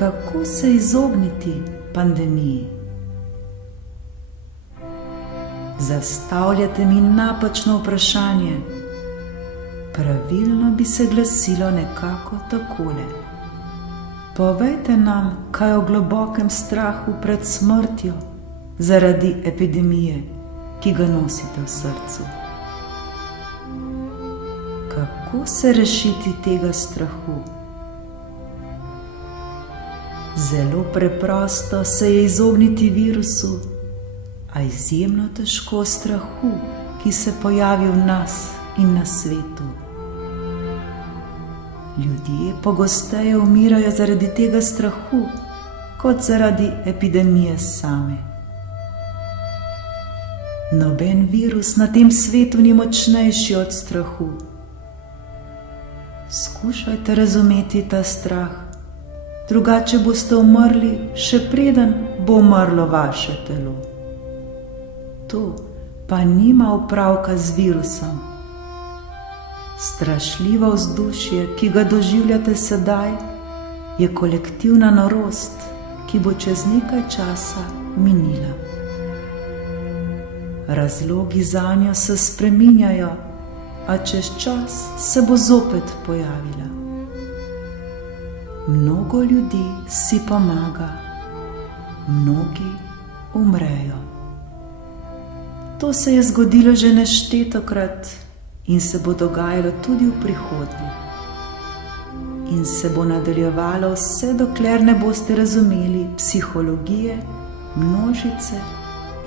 Kako se izogniti pandemiji? Zastavljate mi napačno vprašanje. Pravilno bi se glasilo nekako takole. Povejte nam kaj o globokem strahu pred smrtjo zaradi epidemije, ki ga nosite v srcu. Kako se rešiti tega strahu? Zelo preprosto se je izogniti virusu, a izjemno težko strahu, ki se pojavi v nas in na svetu. Ljudje pogosteje umirajo zaradi tega strahu, kot zaradi epidemije same. Noben virus na tem svetu ni močnejši od strahu. Skušajte razumeti ta strah, drugače boste umrli, še preden bo umrlo vaše telo. To pa nima opravka z virusom. Strašljivo vzdušje, ki ga doživljate sedaj, je kolektivna norost, ki bo čez nekaj časa minila. Razlogi zanjo se spreminjajo, a čez čas se bo zopet pojavila. Mnogo ljudi si pomaga, mnogi umrejo. To se je zgodilo že neštetokrat in se bo dogajalo tudi v prihodnje. In se bo nadaljevalo vse dokler ne boste razumeli psihologije, množice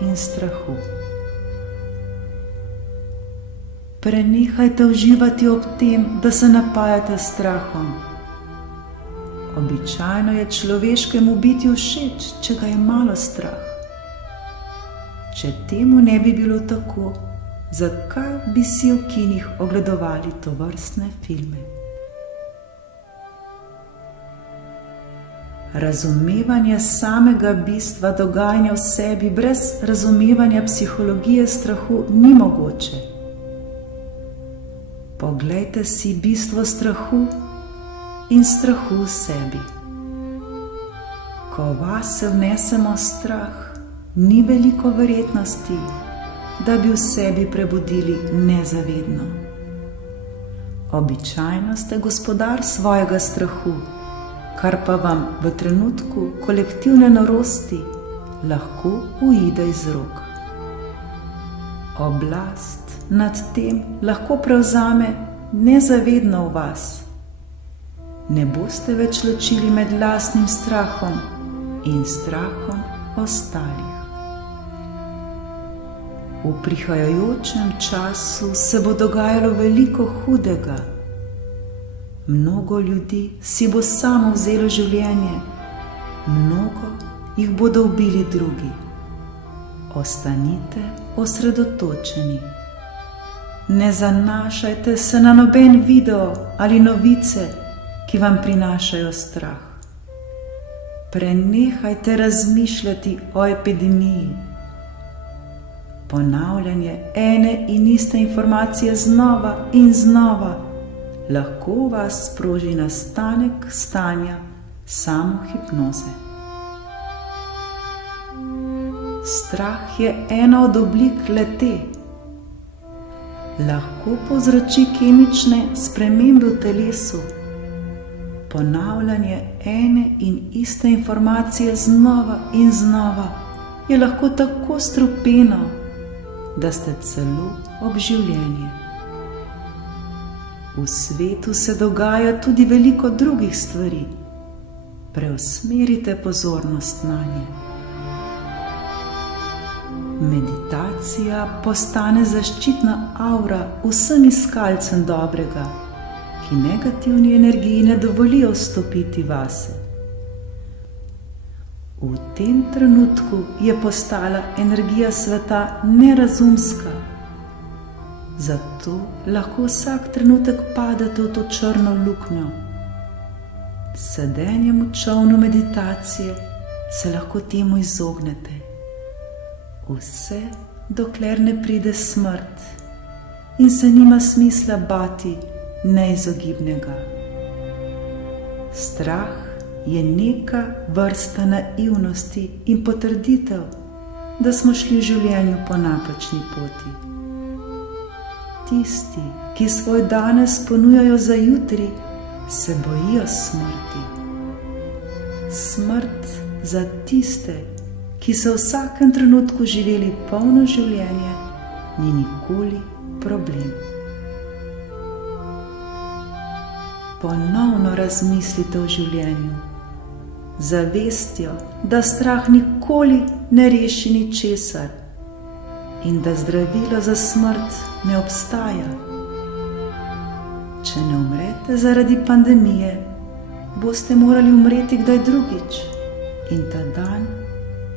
in strahu. Prenehajte uživati ob tem, da se napajate s strahom. Običajno je človeškemu bitju všeč, če ga je malo strah. Če temu ne bi bilo tako, zakaj bi si v kinih ogledovali tovrstne filme? Razumevanje samega bistva dogajanja v sebi brez razumevanja psihologije strahu ni mogoče. Poglejte si bistvo strahu in strahu v sebi. Ko vase vnesemo strah, ni veliko verjetnosti, da bi v sebi prebudili nezavedno. Običajno ste gospodar svojega strahu, kar pa vam v trenutku kolektivne norosti lahko uide iz rok. Oblast nad tem lahko prevzame nezavedno v vas. Ne boste več ločili med lastnim strahom in strahom ostalih. V prihajajočem času se bo dogajalo veliko hudega. Mnogo ljudi si bo samo vzelo življenje, mnogo jih bodo ubili drugi. Ostanite osredotočeni. Ne zanašajte se na noben video ali novice, ki vam prinašajo strah. Prenehajte razmišljati o epidemiji. Ponavljanje ene in iste informacije znova in znova lahko v vas sproži nastanek stanja samohipnoze. Strah je ena od oblik le-te. Lahko povzroči kemične spremembe v telesu. Ponavljanje ene in iste informacije znova in znova je lahko tako strupeno, da ste celo ob življenje. V svetu se dogaja tudi veliko drugih stvari. Preusmerite pozornost nanje. Meditacija postane zaščitna avra vsem iskalcem dobrega, ki negativni energiji ne dovolijo vstopiti vase. V tem trenutku je postala energija sveta nerazumska, zato lahko vsak trenutek padete v to črno luknjo. S sedenjem v čolnu meditacije se lahko temu izognete. Vse, dokler ne pride smrt in se nima smisla bati neizogibnega. Strah je neka vrsta naivnosti in potrditev, da smo šli v življenju po napačni poti. Tisti, ki svoj danes ponujajo za jutri, se bojijo smrti. Smrt za tiste, ki so v vsakem trenutku živeli polno življenje, ni nikoli problem. Ponovno razmislite o življenju, zavestjo, da strah nikoli ne reši ničesar in da zdravilo za smrt ne obstaja. Če ne umrete zaradi pandemije, boste morali umreti kdaj drugič in ta dan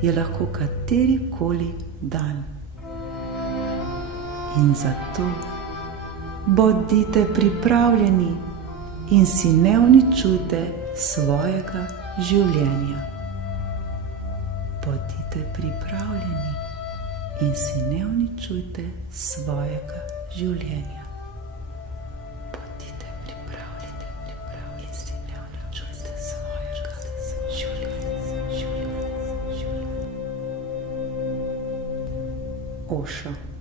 je lahko katerikoli dan. In zato bodite pripravljeni in si ne uničujte svojega življenja. Bodite pripravljeni in si ne uničujte svojega življenja. Bodite pripravljeni in si ne uničujte svojega življenja. Ošo.